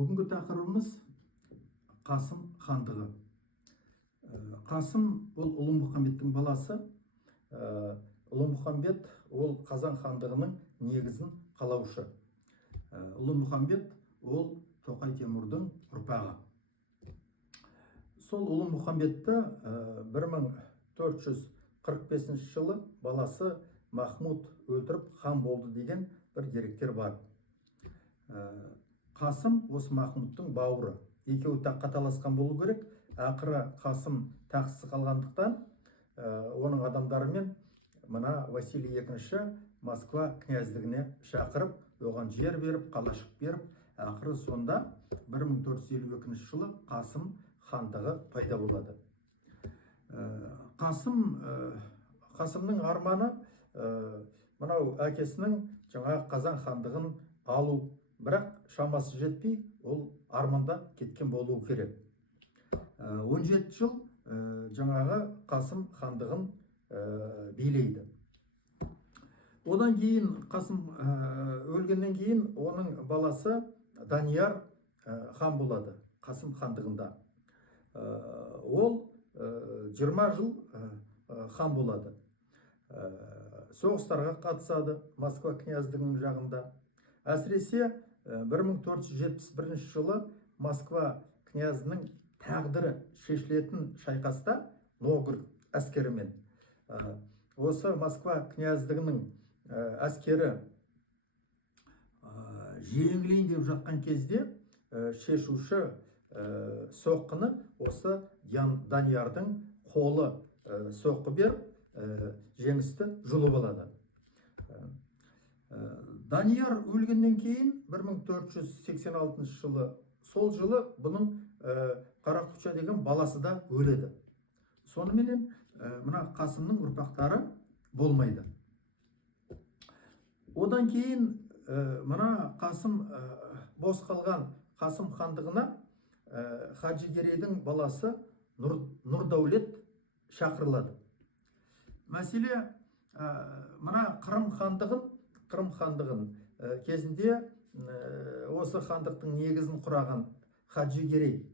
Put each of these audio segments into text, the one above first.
Бүгінгі тақырыбымыз Қасым хандығы. Қасым ол Ұлы-Мұхаммедтің баласы. Ұлы-Мұхаммед ол Қазан хандығының негізін қалаушы. Ұлы-Мұхаммед ол Тоқай Темірдің ұрпағы. Сол Ұлы-Мұхаммедті 1445 жылы баласы Махмуд өлтіріп хан болды деген бір деректер бар. Қасым осы Махмудтың бауыры. Екеуі таққа таласқан болу керек. Ақыры Қасым тақсыз қалғандықтан оның адамдарымен мына Василий II Москва князьдігіне шақырып, оған жер беріп, қалашық беріп, ақыры сонда 1452 жылы Қасым хандығы пайда болады. Қасымның арманы мынау әкесінің жаңа Қазан хандығын алу, бірақ шамасы жетпей, ол арманда кеткен болуы керек. 17 жыл жаңағы Қасым хандығын билейді. Одан кейін Қасым өлгеннен кейін оның баласы Данияр хан болады Қасым хандығында. Ол 20 жыл хан болады. Соғыстарға қатысады Москва князьдігінің жағында. Әсіресе 1471 жылы Москва князінің тағдыры шешілетін шайқаста Новгород әскерімен. Осы Москва князьдігінің әскері жеңілейін деп жатқан кезде шешуші соққыны осы Даниярдың қолы соққы беріп жеңісті жұлып алады. Данияр өлгеннен кейін 1486 жылы, сол жылы бұның Қарақұтша деген баласы да өледі. Соныменен мына Қасымның ұрпақтары болмайды. Одан кейін мына Қасым бос қалған Қасым хандығына Хаджи Керейдің баласы Нұрдәулет шақырылады. Мәселе мына Қырым хандығын кезінде осы хандықтың негізін құраған Хаджи Керей.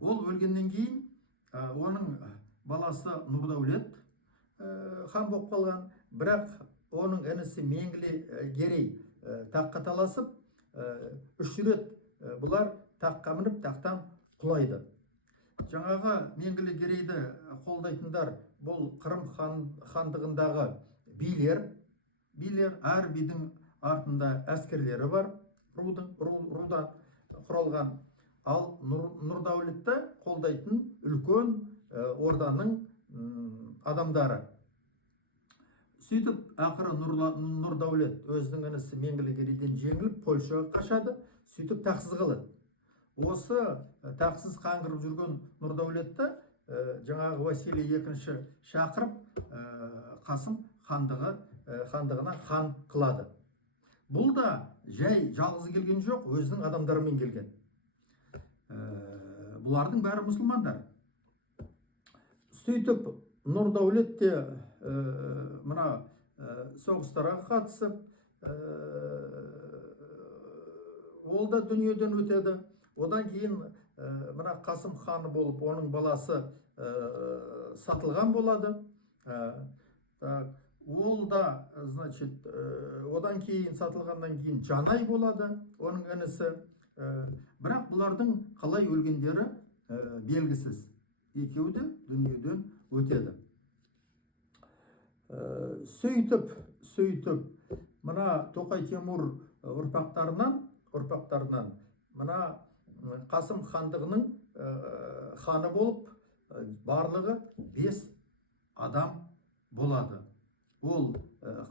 Ол өлгеннен кейін оның баласы Нұрдәулет хан болып қалған, бірақ оның інісі Менгіле Керей таққа таласып, 3 рет бұлар таққа мініп, тақтан құлайды. Жаңағы Менгіле Керейді қолдайтындар бұл Қырым хандығындағы билер, әр бидің артында әскерлері бар, рудан құралған. Ал Нұрдәулетті қолдайтын үлкен орданың адамдары. Сөйтіп, ақыры Нұрдәулет өзінің інісі Менгіле Керейден жеңіліп, Польшаға қашады, сөйтіп тақсыз қалады. Осы тақсыз қаңғырып жүрген Нұрдәулетті жаңағы Василий II шақырып, Қасым хандығына хан қылады. Бұл да жай жалғыз келген жоқ, өзінің адамдарымен келген. Бұлардың бәрі мұсылмандар. Сөйтіп, Нұрдәулет те мына соғыстарға қатысып, ол да дүниеден өтеді. Одан кейін мына Қасым ханы болып, оның баласы сатылған болады. Ол да, значит, одан кейін сатылғаннан кейін Жанай болады, оның інісі. Бірақ бұлардың қалай өлгендері белгісіз. Екеуі де дүниеден өтеді. Сөйтіп, мына Тоқай Темір ұрпақтарынан мына Қасым хандығының ханы болып, барлығы 5 адам болады. Ол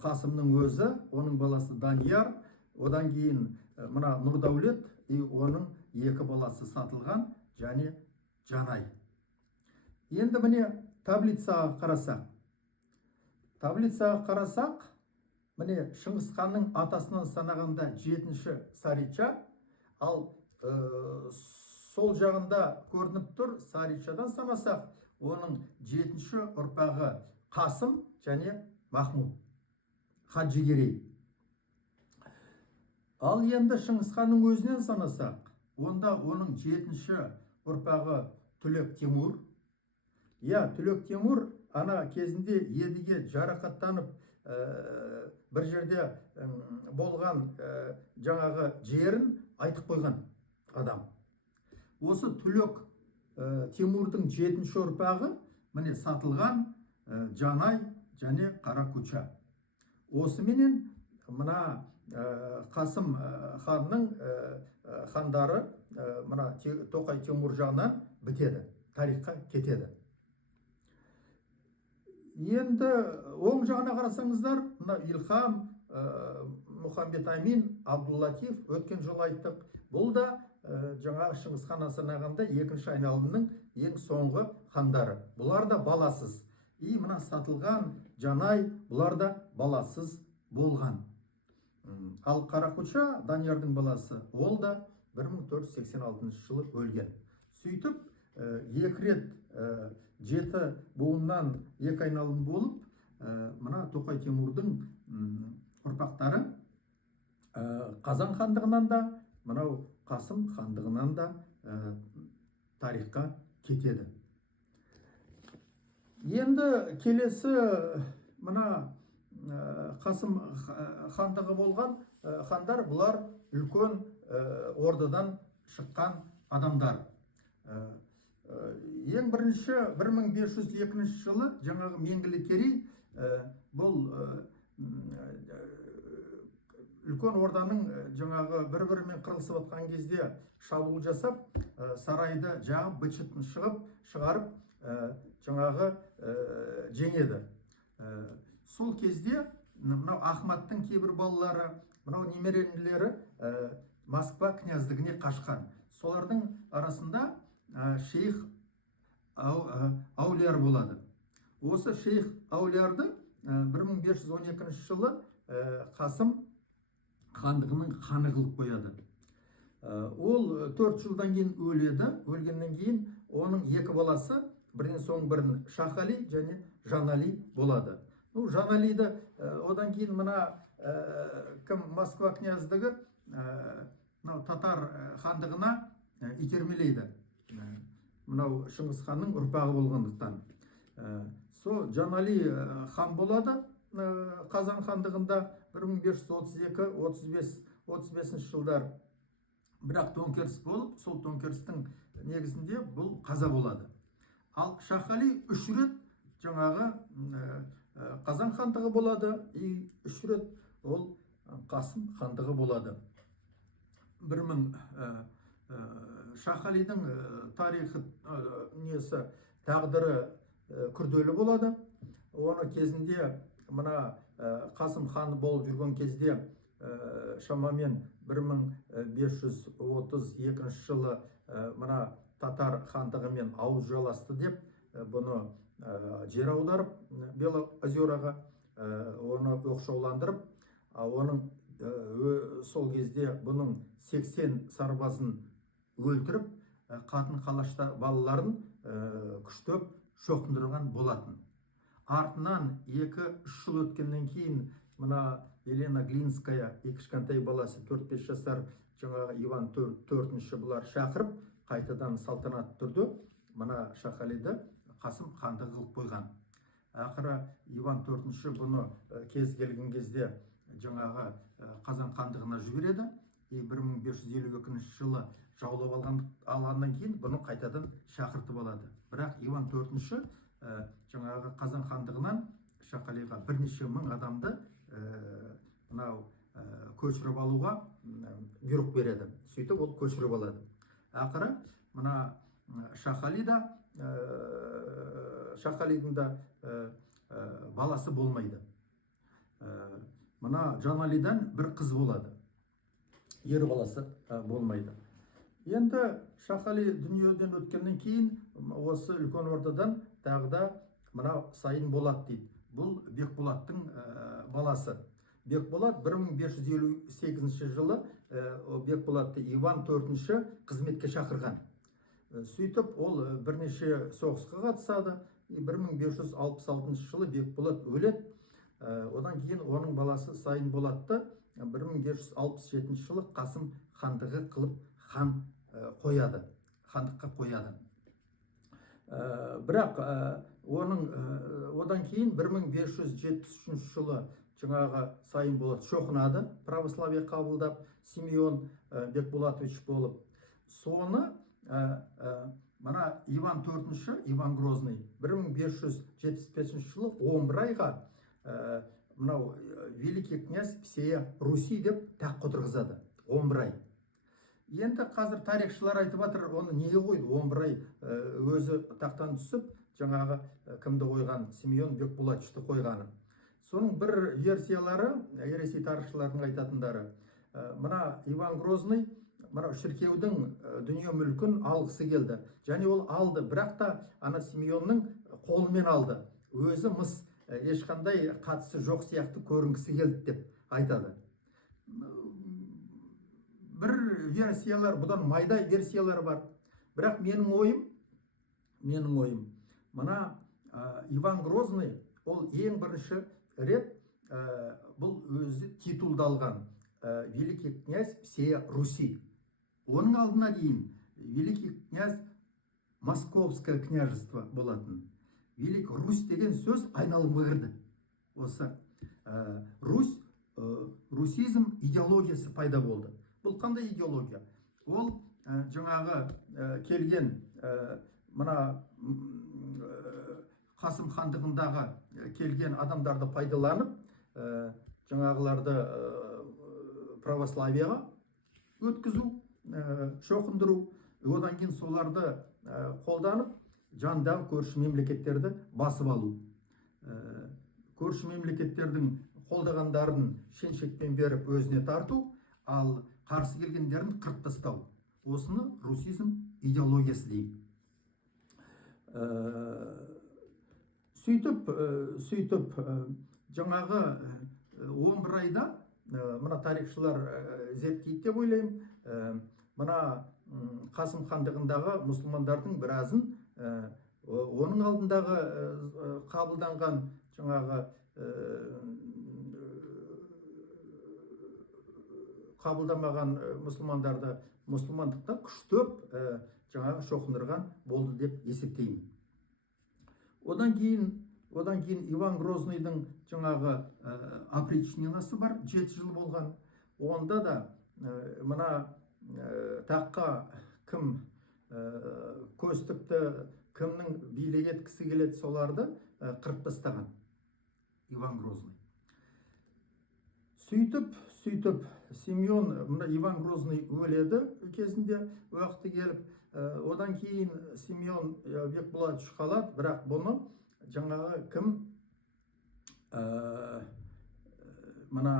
Қасымның өзі, оның баласы Данияр, одан кейін мына Нұрдәулет, оның 2 баласы сатылған және Жанай. Енді міне таблицаға қарасақ, міне Шыңғыс ханның атасынан санағанда 7-ші Сарича, ал сол жағында көрініп тұр, Саричадан санасақ, оның 7-ші ұрпағы Қасым және Махмуд, Хаджи Керей. Ал енді Шыңғысханның өзінен санасақ, онда оның 7-ші ұрпағы Түлек Темур. Түлек Темур ана кезінде едіге жарақаттанып бір жерде болған жаңағы жерін айтып қойған адам. Осы Түлек Темурдың 7-ші ұрпағы міне Сатылған, Жанай және Қаракуча. Осыменен мына Қасым ханның хандары мына Тоқай Темур жағынан бітеді, тарихқа кетеді. Енді оң жағына қарасаңыздар, мына Илхам, Мұхамбет Амин, Абдуллатиф, өткен жыл айттық. Бұл да жаңағы Шыңғысхан санағанда 2-ші айналымның ең соңғы хандары. Бұлар да баласыз. Мына Сатылған, Жанай, бұлар да баласыз болған. Ал Қаракуча, Даниярдың баласы, ол да 1486 жылы өлген. Сөйтіп, 2 рет 7 буыннан 2 айналым болып, мына Тоқай Темурдың ұрпақтары Қазан хандығынан да, мынау Қасым хандығынан да тарихқа кетеді. Енді келесі мына Қасым хандығы болған хандар, бұлар үлкен ордадан шыққан адамдар. Ең бірінші 1502 жылы жаңағы Менгілі Керей бұл үлкен орданың жаңағы бір-бірімен қырылысып атқан кезде шабуыл жасап, сарайды жағып, быт-шытын шығарып, жаңағы жеңеді. Сол кезде мынау Ахматтың кейбір балалары, мынау немерелері Москва князьдігіне қашқан. Солардың арасында шейх Аулияр болады. Осы шейх Аулиярды 1512 жылы Қасым хандығының ханы қылып қояды. Ол 4 жылдан кейін өледі. Өлгеннен кейін оның 2 баласы, бірден соң бірін Шахали және Жанали болады. Жаналиді одан кейін мына Москва князьдігі татар хандығына итермелейді. Мынау Шыңғысханның ұрпағы болғандықтан. Жанали хан болады Қазан хандығында 1532-35 жылдар. Бірақ төңкеріс болып, сол төңкерістің негізінде бұл қаза болады. Ал Шахали 3 рет жаңағы Қазан хандығы болады, 3 рет ол Қасым хандығы болады. Шахалидің тарихы несі тағдыры күрделі болады. Оны кезінде мына Қасым хан болып жүрген кезде шамамен 1532 жылы мына татар хандығымен ауыз жаласты деп бұны жер аударып Белоозероға, оны оқшауландырып, оның сол кезде бұның 80 сарбазын өлтіріп, қатын-қалашта балаларын күштеп шоқындырған болатын. Артынан 2-3 жыл өткеннен кейін мына Елена Глинская, кішкентай баласы 4-5 жасар жаңағы Иван IV бұлар шақырып, қайтадан салтанат түрде мына Шахалиді Қасым хандығы қылып қойған. Ақыры Иван IV бұны кез келген кезде жаңағы Қазан хандығына жібереді. 1552 жылы жаулап алғаннан кейін бұны қайтадан шақыртып алады. Бірақ Иван IV жаңағы Қазан хандығынан Шахалиға бірнеше мың адамды көшіріп алуға бұйрық береді. Сөйтіп ол көшіріп алады. Ақыры мына Шахалидің да баласы болмайды. Мына Жаналидан бір қыз болады. Ер баласы болмайды. Енді Шахали дүниеден өткеннен кейін осы үлкен ордадан тағы да мына Сайын Болат дейді. Бұл Бекболаттың баласы. Бекболат 1558 жылы Бекболатты Иван IV қызметке шақырған. Сөйтіп ол бірнеше соғысқа қатысады. 1566 жылы Бекболат өледі. Одан кейін оның баласы Сайын Болатты 1567 жылы Қасым хандығы қылып хан қояды, хандыққа қояды. Бірақ одан кейін 1573 жылы жаңағы Сайын Болат шоқынады, православие қабылдап, Симеон Бекболатович болып. Соны мына Иван IV, Иван Грозный 1575 жылы 11 айға мынау великий князь всея Руси деп тақ отырғызады. 11 ай. Енді қазір тарихшылар айтып жатыр, оны неге қойды? 11 ай өзі тақтан түсіп, жаңағы кімді қойған? Симеон Бекболатовичті қойғаны. Соның бір версиялары, ересей тарихшылардың айтатындары, мына Иван Грозный мына шіркеудің дүние мүлкін алғысы келді. Және ол алды, бірақ та ана Симеонның қолымен алды. Өзі мыс ешқандай қатысы жоқ сияқты көрінгісі келді деп айтады. Бір версиялар, бұдан майда версиялар бар. Бірақ менің ойым, мына Иван Грозный ол ең бірінші рет бұл өзі титулдалған великий князь всея Руси. Оның алдына дейін великий князь Московское княжество болатын. Велик Русь деген сөз айналымға кірді. Осы русизм идеологиясы пайда болды. Бұл қандай идеология? Ол жаңағы келген мына Қасым хандығындағы келген адамдарды пайдаланып, жаңағыларды православияға өткізу, шоқындыру, одан кейін соларды қолданып, жандағы көрші мемлекеттерді басып алу. Көрші мемлекеттердің қолдағандарын шен-шекпен беріп өзіне тарту, ал қарсы келгендерін қырып тастау. Осыны русизм идеологиясы дейді. Сөйтіп жаңағы 11 айда мына тарихшылар зерттейді деп ойлаймын. Мына Қасым хандығындағы мұсылмандардың біразын оның алдындағы қабылданған жаңағы қабылдамаған мұсылмандарды мұсылмандықта күштеп жаңағы шоқындырған болды деп есептеймін. Одан кейін Иван Грознойдың жаңағы опричнинасы бар, 7 жыл болған. Онда да мына таққа кім көз тікті, кімнің билік еткісі келеді, соларды қырып тастаған Иван Грозный. Сөйтіп Симеон, мына Иван Грозный өледі кезінде, уақыты келіп, одан кейін Симеон Бекболатович қалады, бірақ бұны жаңағы кім мына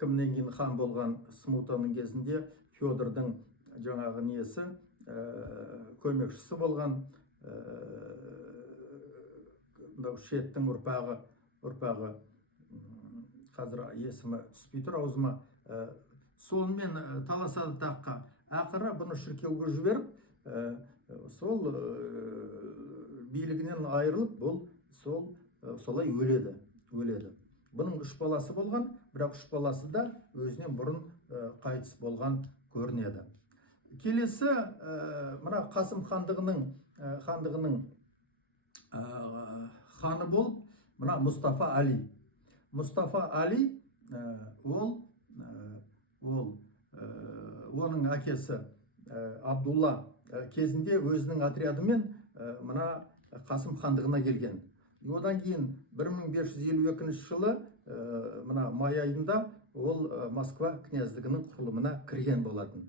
кімнен кейін хан болған Смутаның кезінде Федордың жаңағы несі көмекшісі болған Шеттің ұрпағы қазір есімі түспей тұр аузыма, сонымен таласады таққа. Ақыры бұны шіркеуге жіберіп, сол билігінен айырылып, бұл солай өледі. Бұның 3 баласы болған, бірақ 3 баласы да өзінен бұрын қайтыс болған көрінеді. Келесі мына Қасым хандығының ханы болып, мына Мұстафа Али. Мұстафа Али оның әкесі Абдулла кезінде өзінің отрядымен мына Қасым хандығына келген. Одан кейін 1552 жылы мына май айында ол Москва княздігінің құрылымына кірген болатын.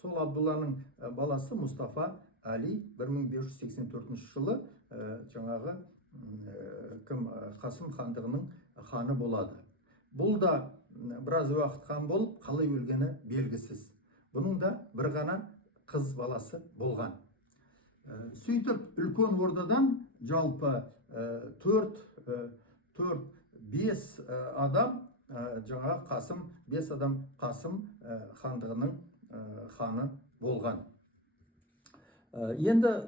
Сол Абдулланың баласы Мұстафа Али 1584 жылы жаңағы Қасым хандығының ханы болады. Бұл да біраз уақыт хан болып, қалай өлгені белгісіз. Бұның да бір ғана қыз баласы болған. Сөйтіп үлкен ордадан жалпы 4-5 адам жаңағы Қасым, 5 адам Қасым хандығының ханы болған. Енді